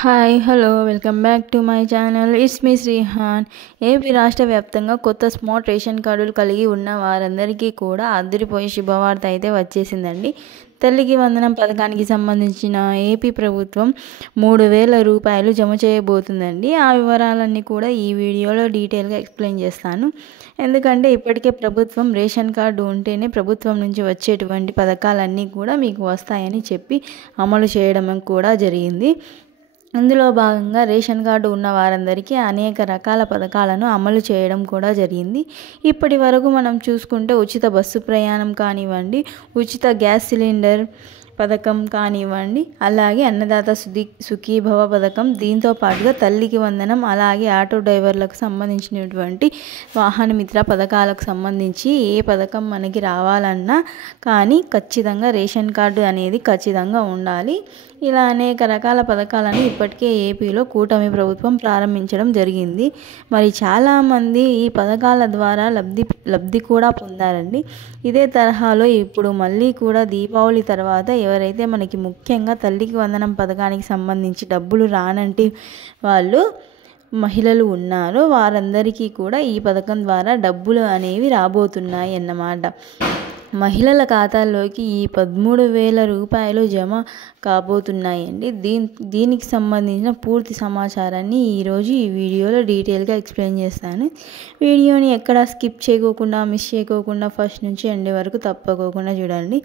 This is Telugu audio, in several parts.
Hi hello welcome back to my channel. It's me Srihan. AP రాష్ట్ర వ్యాప్తంగా కొత్త స్మార్ట్ రేషన్ కార్డులు కలిగి ఉన్న వారందరికీ కూడా అదిరిపోయే శుభవార్త అయితే వచ్చేసిందండి. తల్లికి వందనం పథకానికి సంబంధించిన ఏపీ ప్రభుత్వం 3,000 రూపాయలు జమ చేయబోతుందండి. ఆ వివరాలన్నీ కూడా ఈ వీడియోలో డీటెయిల్గా ఎక్స్ప్లెయిన్ చేస్తాను. ఎందుకంటే ఇప్పటికే ప్రభుత్వం రేషన్ కార్డు ఉంటేనే ప్రభుత్వం నుంచి వచ్చేటువంటి పథకాలన్నీ కూడా మీకు వస్తాయని చెప్పి అమలు చేయడం కూడా జరిగింది. ఇందులో భాగంగా రేషన్ కార్డు ఉన్న వారందరికీ అనేక రకాల పథకాలను అమలు చేయడం కూడా జరిగింది. ఇప్పటి వరకు మనం చూసుకుంటే ఉచిత బస్సు ప్రయాణం కానివ్వండి, ఉచిత గ్యాస్ సిలిండర్ పథకం కానివ్వండి, అలాగే అన్నదాత సుఖీభవ పథకం, దీంతో పాటుగా తల్లికి వందనం, అలాగే ఆటో డ్రైవర్లకు సంబంధించినటువంటి వాహన మిత్ర పథకాలకు సంబంధించి ఏ పథకం మనకి రావాలన్నా కానీ ఖచ్చితంగా రేషన్ కార్డు అనేది ఖచ్చితంగా ఉండాలి. ఇలా అనేక రకాల పథకాలను ఇప్పటికే ఏపీలో కూటమి ప్రభుత్వం ప్రారంభించడం జరిగింది. మరి చాలామంది ఈ పథకాల ద్వారా లబ్ధి కూడా పొందారండి. ఇదే తరహాలో ఇప్పుడు మళ్ళీ కూడా దీపావళి తర్వాత ఎవరైతే మనకి ముఖ్యంగా తల్లికి వందనం పథకానికి సంబంధించి డబ్బులు రానంటి వాళ్ళు మహిళలు ఉన్నారో వారందరికీ కూడా ఈ పథకం ద్వారా డబ్బులు అనేవి రాబోతున్నాయి అన్నమాట. మహిళల ఖాతాల్లోకి ఈ 13,000 రూపాయలు జమ కాబోతున్నాయండి. దీనికి సంబంధించిన పూర్తి సమాచారాన్ని ఈరోజు ఈ వీడియోలో డీటెయిల్గా ఎక్స్ప్లెయిన్ చేస్తాను. వీడియోని ఎక్కడా స్కిప్ చేయకోకుండా, మిస్ చేయకోకుండా ఫస్ట్ నుంచి ఎండ్ వరకు తప్పకోకుండా చూడండి.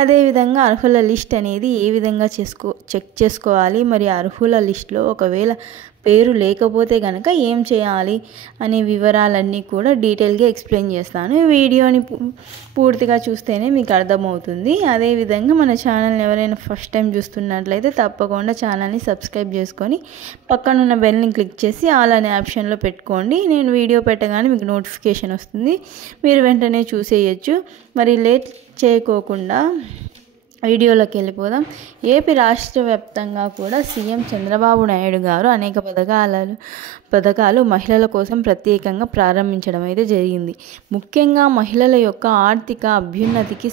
అదేవిధంగా అర్హుల లిస్ట్ అనేది ఏ విధంగా చెక్ చేసుకోవాలి, మరి అర్హుల లిస్ట్లో ఒకవేళ పేరు లేకపోతే కనుక ఏం చేయాలి అనే వివరాలన్నీ కూడా డీటెయిల్గా ఎక్స్ప్లెయిన్ చేస్తాను. వీడియోని పూర్తిగా చూస్తేనే మీకు అర్థమవుతుంది. అదేవిధంగా మన ఛానల్ని ఎవరైనా ఫస్ట్ టైం చూస్తున్నట్లయితే తప్పకుండా ఛానల్ని సబ్స్క్రైబ్ చేసుకొని పక్కనున్న బెల్ని క్లిక్ చేసి ఆల్ అనే ఆప్షన్లో పెట్టుకోండి. నేను వీడియో పెట్టగానే మీకు నోటిఫికేషన్ వస్తుంది, మీరు వెంటనే చూసేయచ్చు. మరి లేట్ చేయకోకుండా వీడియోలోకి వెళ్ళిపోదాం. ఏపీ రాష్ట్ర వ్యాప్తంగా కూడా సీఎం చంద్రబాబు నాయుడు గారు అనేక పథకాలు మహిళల కోసం ప్రత్యేకంగా ప్రారంభించడం అయితే జరిగింది. ముఖ్యంగా మహిళల యొక్క ఆర్థిక అభ్యున్నతికి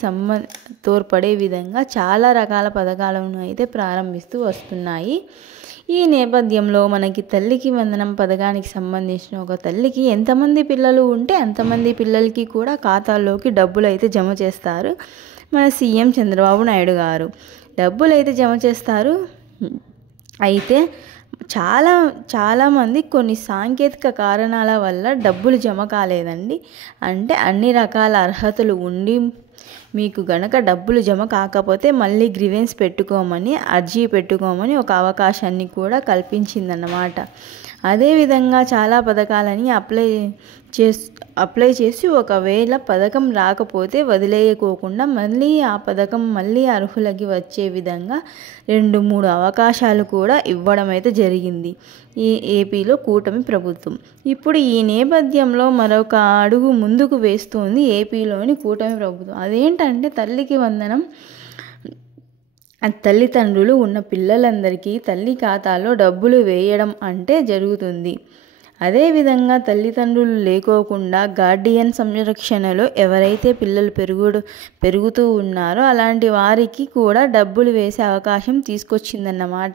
తోడ్పడే విధంగా చాలా రకాల పథకాలను అయితే ప్రారంభిస్తూ వస్తున్నాయి. ఈ నేపథ్యంలో మనకి తల్లికి వందనం పథకానికి సంబంధించిన ఒక తల్లికి ఎంతమంది పిల్లలు ఉంటే అంతమంది పిల్లలకి కూడా ఖాతాల్లోకి డబ్బులు అయితే జమ చేస్తారు మన సీఎం చంద్రబాబు నాయుడు గారు. డబ్బులు అయితే జమ చేస్తారు. అయితే చాలామంది కొన్ని సాంకేతిక కారణాల వల్ల డబ్బులు జమ కాలేదండి. అంటే అన్ని రకాల అర్హతలు ఉండి మీకు గనక డబ్బులు జమ కాకపోతే మళ్ళీ గ్రీవెన్స్ పెట్టుకోమని, అర్జీ పెట్టుకోమని ఒక అవకాశాన్ని కూడా కల్పించిందన్నమాట. అదేవిధంగా చాలా పథకాలని అప్లై చేసి ఒకవేళ పథకం రాకపోతే వదిలేయకోకుండా ఆ పథకం మళ్ళీ అర్హులకి వచ్చే విధంగా 2-3 అవకాశాలు కూడా ఇవ్వడం అయితే జరిగింది ఈ ఏపీలో కూటమి ప్రభుత్వం. ఇప్పుడు ఈ నేపథ్యంలో మరొక అడుగు ముందుకు వేస్తోంది ఏపీలోని కూటమి ప్రభుత్వం. అదేంటంటే తల్లికి వందనం తల్లిదండ్రులు ఉన్న పిల్లలందరికీ తల్లి ఖాతాలో డబ్బులు వేయడం అంటే జరుగుతుంది. అదేవిధంగా తల్లిదండ్రులు లేకోకుండా గార్డియన్ సంరక్షణలో ఎవరైతే పిల్లలు పెరుగుతూ ఉన్నారో అలాంటి వారికి కూడా డబ్బులు వేసే అవకాశం తీసుకొచ్చిందన్నమాట.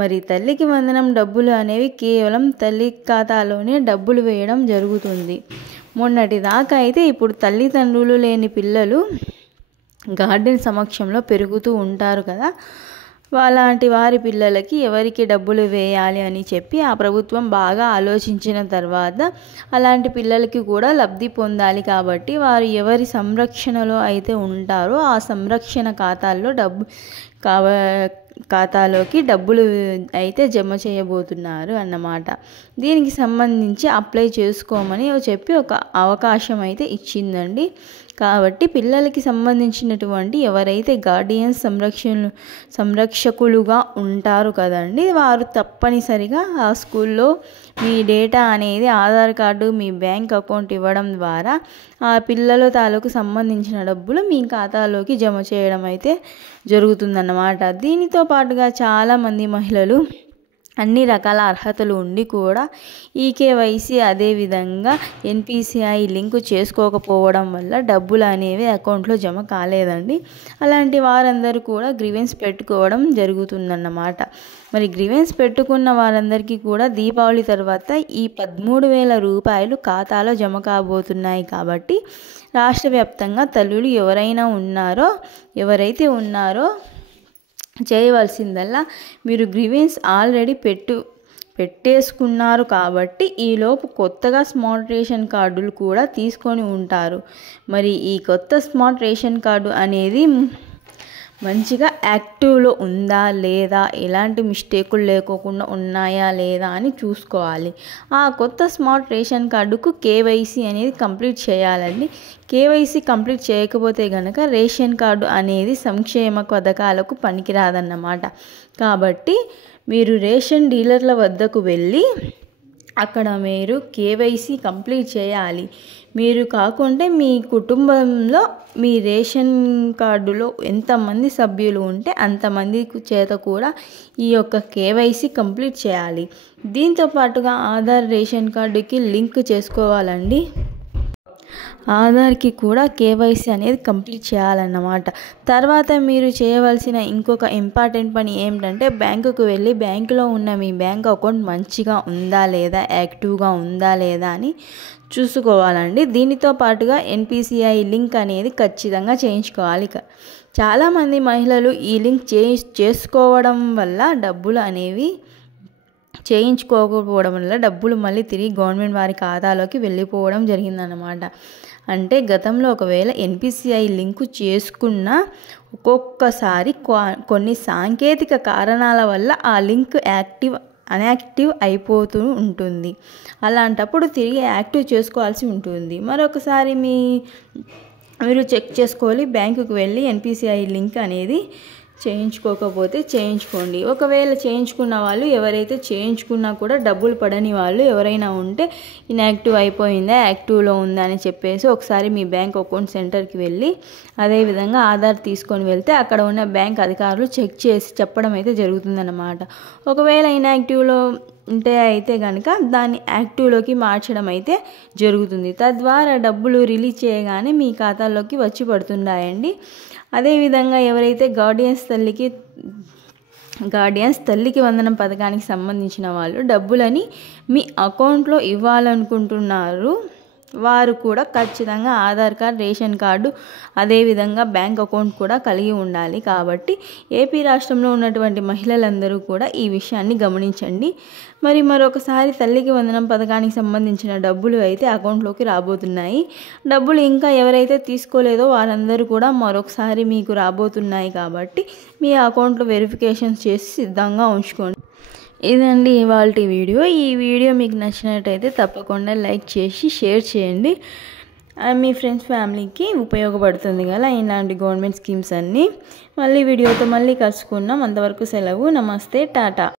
మరి తల్లికి వందనం డబ్బులు అనేవి కేవలం తల్లి ఖాతాలోనే డబ్బులు వేయడం జరుగుతుంది. మొన్నటి దాకా అయితే ఇప్పుడు తల్లిదండ్రులు లేని పిల్లలు గార్డెన్ సమక్షంలో పెరుగుతూ ఉంటారు కదా, అలాంటి వారి పిల్లలకి ఎవరికి డబ్బులు వేయాలి అని చెప్పి ఆ ప్రభుత్వం బాగా ఆలోచించిన తర్వాత అలాంటి పిల్లలకి కూడా లబ్ధి పొందాలి కాబట్టి వారు ఎవరి సంరక్షణలో అయితే ఉంటారో ఆ సంరక్షణ ఖాతాలోకి డబ్బులు అయితే జమ చేయబోతున్నారు అన్నమాట. దీనికి సంబంధించి అప్లై చేసుకోమని చెప్పి ఒక అవకాశం అయితే ఇచ్చిందండి. కాబట్టి పిల్లలకి సంబంధించినటువంటి ఎవరైతే గార్డియన్స్ సంరక్షకులుగా ఉంటారు కదండి, వారు తప్పనిసరిగా ఆ స్కూల్లో మీ డేటా అనేది ఆధార్ కార్డు, మీ బ్యాంక్ అకౌంట్ ఇవ్వడం ద్వారా ఆ పిల్లల తాలూకు సంబంధించిన డబ్బులు మీ ఖాతాలోకి జమ చేయడం అయితే జరుగుతుందన్నమాట. దీనితో పాటుగా చాలామంది మహిళలు అన్ని రకాల అర్హతలు ఉండి కూడా ఈకేవైసీ అదేవిధంగా ఎన్పిసిఐ లింకు చేసుకోకపోవడం వల్ల డబ్బులు అనేవి అకౌంట్లో జమ కాలేదండి. అలాంటి వారందరూ కూడా గ్రీవెన్స్ పెట్టుకోవడం జరుగుతుందన్నమాట. మరి గ్రీవెన్స్ పెట్టుకున్న వారందరికీ కూడా దీపావళి తర్వాత ఈ 13,000 రూపాయలు ఖాతాలో జమ కాబోతున్నాయి. కాబట్టి రాష్ట్ర వ్యాప్తంగా తల్లులు ఎవరైతే ఉన్నారో చేయవలసిందల్లా మీరు గ్రీవెన్స్ ఆల్రెడీ పెట్టేసుకున్నారు కాబట్టి ఈలోపు కొత్తగా స్మార్ట్ రేషన్ కార్డులు కూడా తీసుకొని ఉంటారు. మరి ఈ కొత్త స్మార్ట్ రేషన్ కార్డు అనేది మంచిగా యాక్టివ్లో ఉందా లేదా, ఎలాంటి మిస్టేకులు లేకోకుండా ఉన్నాయా లేదా అని చూసుకోవాలి. ఆ కొత్త స్మార్ట్ రేషన్ కార్డుకు కేవైసీ అనేది కంప్లీట్ చేయాలండి. కేవైసీ కంప్లీట్ చేయకపోతే కనుక రేషన్ కార్డు అనేది సంక్షేమ పథకాలకు పనికిరాదన్నమాట. కాబట్టి మీరు రేషన్ డీలర్ల వద్దకు వెళ్ళి అక్కడ మీరు కేవైసీ కంప్లీట్ చేయాలి. మీరు కాకుంటే మీ కుటుంబంలో మీ రేషన్ కార్డులో ఎంతమంది సభ్యులు ఉంటే అంతమంది చేత కూడా ఈ యొక్క కేవైసీ కంప్లీట్ చేయాలి. దీంతో పాటుగా ఆధార్ రేషన్ కార్డుకి లింక్ చేసుకోవాలండి. ఆధార్కి కూడా కేవైసీ అనేది కంప్లీట్ చేయాలన్నమాట. తర్వాత మీరు చేయవలసిన ఇంకొక ఇంపార్టెంట్ పని ఏమిటంటే బ్యాంకుకు వెళ్ళి బ్యాంకులో ఉన్న మీ బ్యాంక్ అకౌంట్ మంచిగా ఉందా లేదా, యాక్టివ్గా ఉందా లేదా అని చూసుకోవాలండి. దీనితో పాటుగా ఎన్పిసిఐ లింక్ అనేది ఖచ్చితంగా చేయించుకోవాలి. చాలామంది మహిళలు ఈ లింక్ చేసుకోవడం వల్ల చేయించుకోకపోవడం వల్ల డబ్బులు మళ్ళీ తిరిగి గవర్నమెంట్ వారి ఖాతాలోకి వెళ్ళిపోవడం జరిగిందన్నమాట. అంటే గతంలో ఒకవేళ ఎన్పిసిఐ లింకు చేసుకున్న ఒక్కొక్కసారి కొన్ని సాంకేతిక కారణాల వల్ల ఆ లింక్ అన్యాక్టివ్ అయిపోతూ ఉంటుంది. అలాంటప్పుడు తిరిగి యాక్టివ్ చేసుకోవాల్సి ఉంటుంది. మరొకసారి మీరు చెక్ చేసుకోవాలి. బ్యాంకుకు వెళ్ళి ఎన్పిసిఐ లింక్ అనేది చేయించుకోకపోతే చేయించుకోండి. ఒకవేళ చేయించుకున్న వాళ్ళు ఎవరైతే చేయించుకున్నా కూడా డబ్బులు పడని వాళ్ళు ఎవరైనా ఉంటే ఇన్యాక్టివ్ అయిపోయిందా, యాక్టివ్లో ఉందా అని చెప్పేసి ఒకసారి మీ బ్యాంక్ అకౌంట్ సెంటర్కి వెళ్ళి అదేవిధంగా ఆధార్ తీసుకొని వెళ్తే అక్కడ ఉన్న బ్యాంక్ అధికారులు చెక్ చేసి చెప్పడం అయితే జరుగుతుందన్నమాట. ఒకవేళ ఇన్యాక్టివ్లో ఉంటే అయితే కనుక దాన్ని యాక్టివ్లోకి మార్చడం అయితే జరుగుతుంది. తద్వారా డబ్బులు రిలీజ్ చేయగానే మీ ఖాతాలోకి వచ్చి పడుతున్నాయండి. అదేవిధంగా ఎవరైతే గార్డియన్స్ తల్లికి వందనం పథకానికి సంబంధించిన వాళ్ళు డబ్బులని మీ అకౌంట్లో ఇవ్వాలనుకుంటున్నారు వారు కూడా ఖచ్చితంగా ఆధార్ కార్డ్, రేషన్ కార్డు అదేవిధంగా బ్యాంక్ అకౌంట్ కూడా కలిగి ఉండాలి. కాబట్టి ఏపీ రాష్ట్రంలో ఉన్నటువంటి మహిళలందరూ కూడా ఈ విషయాన్ని గమనించండి. మరొకసారి తల్లికి వందనం పథకానికి సంబంధించిన డబ్బులు అయితే అకౌంట్లోకి రాబోతున్నాయి. డబ్బులు ఇంకా ఎవరైతే తీసుకోలేదో వారందరూ కూడా మరొకసారి మీకు రాబోతున్నాయి. కాబట్టి మీ అకౌంట్లో వెరిఫికేషన్స్ చేసి సిద్ధంగా ఉంచుకోండి. ఇదండి ఇవాల్టి వీడియో. ఈ వీడియో మీకు నచ్చినట్టయితే తప్పకుండా లైక్ చేసి షేర్ చేయండి. మీ ఫ్రెండ్స్ ఫ్యామిలీకి ఉపయోగపడుతుంది కదా ఇలాంటి గవర్నమెంట్ స్కీమ్స్ అన్నీ. మళ్ళీ వీడియోతో మళ్ళీ కలుసుకుందాం. అంతవరకు సెలవు. నమస్తే, టాటా.